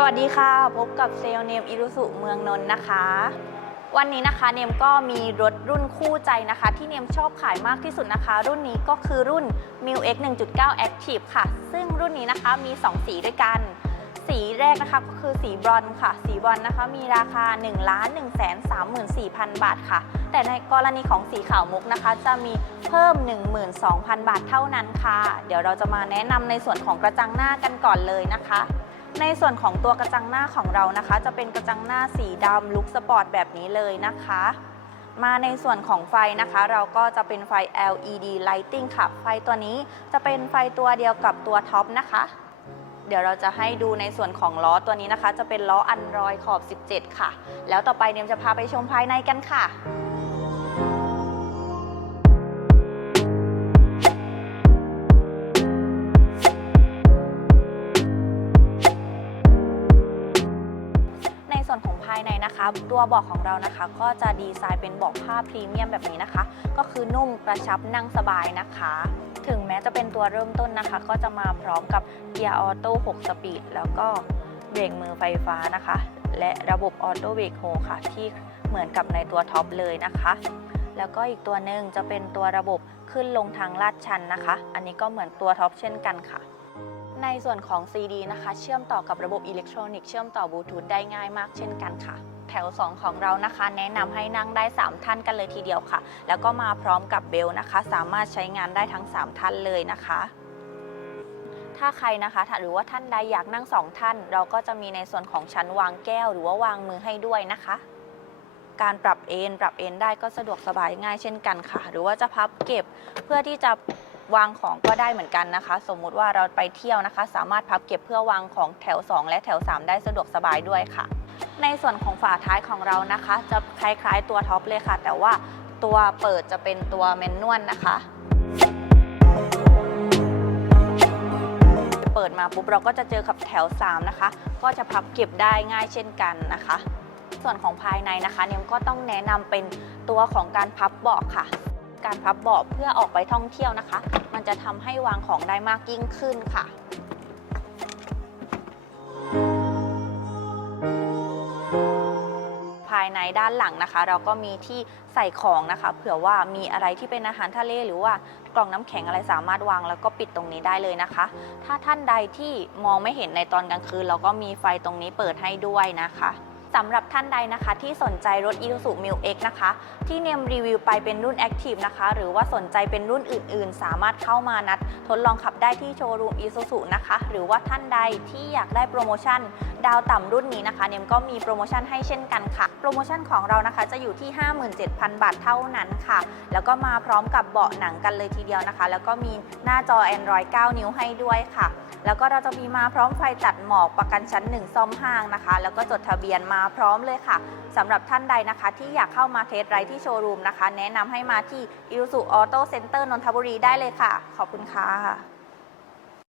สวัสดีค่ะพบกับเซลลเนมอิรุสุเมืองนนท์นะคะ วันนี้นะคะเนมก็มีรถรุ่นคู่ใจนะคะ ที่เนมชอบขายมากที่สุดนะคะ รุ่นนี้ก็คือรุ่น m i l X 1.9 Active ค่ะ ซึ่งรุ่นนี้นะคะมี 2 สีด้วยกัน สีแรกนะคะก็คือสีบรอนค่ะ สีบรอนนะคะมีราคา 1 1 3 4 0 0 0 บาทค่ะ แต่ในกรณีของสีขาวมุกนะคะ จะมีเพิ่ม 12,000 บาทเท่านั้นค่ะ เดี๋ยวเราจะมาแนะนำในส่วนของกระจังหน้ากันก่อนเลยนะคะ ในส่วนของตัวกระจังหน้าของเรานะคะ จะเป็นกระจังหน้าสีดำลุคสปอร์ตแบบนี้เลยนะคะ มาในส่วนของไฟนะคะ เราก็จะเป็นไฟ LED lighting ค่ะ ไฟตัวนี้จะเป็นไฟตัวเดียวกับตัวท็อปนะคะ เดี๋ยวเราจะให้ดูในส่วนของล้อตัวนี้นะคะ จะเป็นล้ออันรอยขอบ 17 ค่ะ แล้วต่อไปเนมจะพาไปชมภายในกันค่ะ ส่วนของภายในนะคะ ตัวเบาะของเรานะคะ ก็จะดีไซน์เป็นเบาะผ้าพรีเมียมแบบนี้นะคะ ก็คือนุ่มกระชับนั่งสบายนะคะ ถึงแม้จะเป็นตัวเริ่มต้นนะคะ ก็จะมาพร้อมกับเกียร์ออโต้6สปีดแล้วก็เบรกมือไฟฟ้านะคะ และระบบออโต้เบรกโฮค่ะ ที่เหมือนกับในตัวท็อปเลยนะคะ แล้วก็อีกตัวหนึ่งจะเป็นตัวระบบขึ้นลงทางลาดชันนะคะ อันนี้ก็เหมือนตัวท็อปเช่นกันค่ะ ในส่วนของ CD นะคะ เชื่อมต่อกับระบบอิเล็กทรอนิกส์เชื่อมต่อบลูทูธได้ง่ายมากเช่นกันค่ะ แถว 2 ของเรานะคะ แนะนำให้นั่งได้ 3 ท่านกันเลยทีเดียวค่ะ แล้วก็มาพร้อมกับเบลนะคะ สามารถใช้งานได้ทั้ง 3 ท่านเลยนะคะถ้าใครนะคะหรือว่าท่านใดอยากนั่ง2ท่าน เราก็จะมีในส่วนของชั้นวางแก้วหรือว่าวางมือให้ด้วยนะคะ การปรับเอนปรับเอนได้ก็สะดวกสบายง่ายเช่นกันค่ะ หรือว่าจะพับเก็บเพื่อที่จะ วางของก็ได้เหมือนกันนะคะ สมมุติว่าเราไปเที่ยวนะคะ สามารถพับเก็บเพื่อวางของแถว 2 และแถว 3 ได้สะดวกสบายด้วยค่ะ ในส่วนของฝาท้ายของเรานะคะ จะคล้ายๆตัวท็อปเลยค่ะ แต่ว่าตัวเปิดจะเป็นตัวแมนนวลนะคะเปิดมาปุ๊บเราก็จะเจอกับแถว 3 นะคะ ก็จะพับเก็บได้ง่ายเช่นกันนะคะ ส่วนของภายในนะคะ เนมก็ต้องแนะนำเป็นตัวของการพับเบาะค่ะ การพับเบาะเพื่อออกไปท่องเที่ยวนะคะ มันจะทำให้วางของได้มากยิ่งขึ้นค่ะภายในด้านหลังนะคะ เราก็มีที่ใส่ของนะคะ เผื่อว่ามีอะไรที่เป็นอาหารทะเลหรือว่ากล่องน้ำแข็งอะไรสามารถวางแล้วก็ปิดตรงนี้ได้เลยนะคะ ถ้าท่านใดที่มองไม่เห็นในตอนกลางคืน เราก็มีไฟตรงนี้เปิดให้ด้วยนะคะ สำหรับท่านใดนะคะที่สนใจรถ Isuzu m i l X นะคะ ที่เนมรีวิวไปเป็นรุ่น Active นะคะ หรือว่าสนใจเป็นรุ่นอื่น ๆ สามารถเข้ามานัด ทดลองขับได้ที่โชว์รูม Isuzu นะคะ หรือว่าท่านใดที่อยากได้โปรโมชั่น ดาวต่ำรุ่นนี้นะคะ เนมก็มีโปรโมชั่นให้เช่นกันค่ะ โปรโมชั่นของเรานะคะจะอยู่ที่ 57,000 บาทเท่านั้นค่ะ แล้วก็มาพร้อมกับเบาะหนังกันเลยทีเดียวนะคะ แล้วก็มีหน้าจอ Android 9 นิ้วให้ด้วยค่ะ แล้วก็เราจะมีมาพร้อมไฟตัดหมอกประกันชั้น 1 ซ่อมห้างนะคะ แล้วก็จดทะเบียนมาพร้อมเลยค่ะสำหรับท่านใดนะคะ ที่อยากเข้ามาเทสไรที่โชว์รูมนะคะ แนะนำให้มาที่อิ u z u Auto Center นนทบุรีได้เลยค่ะ ขอบคุณค่ะ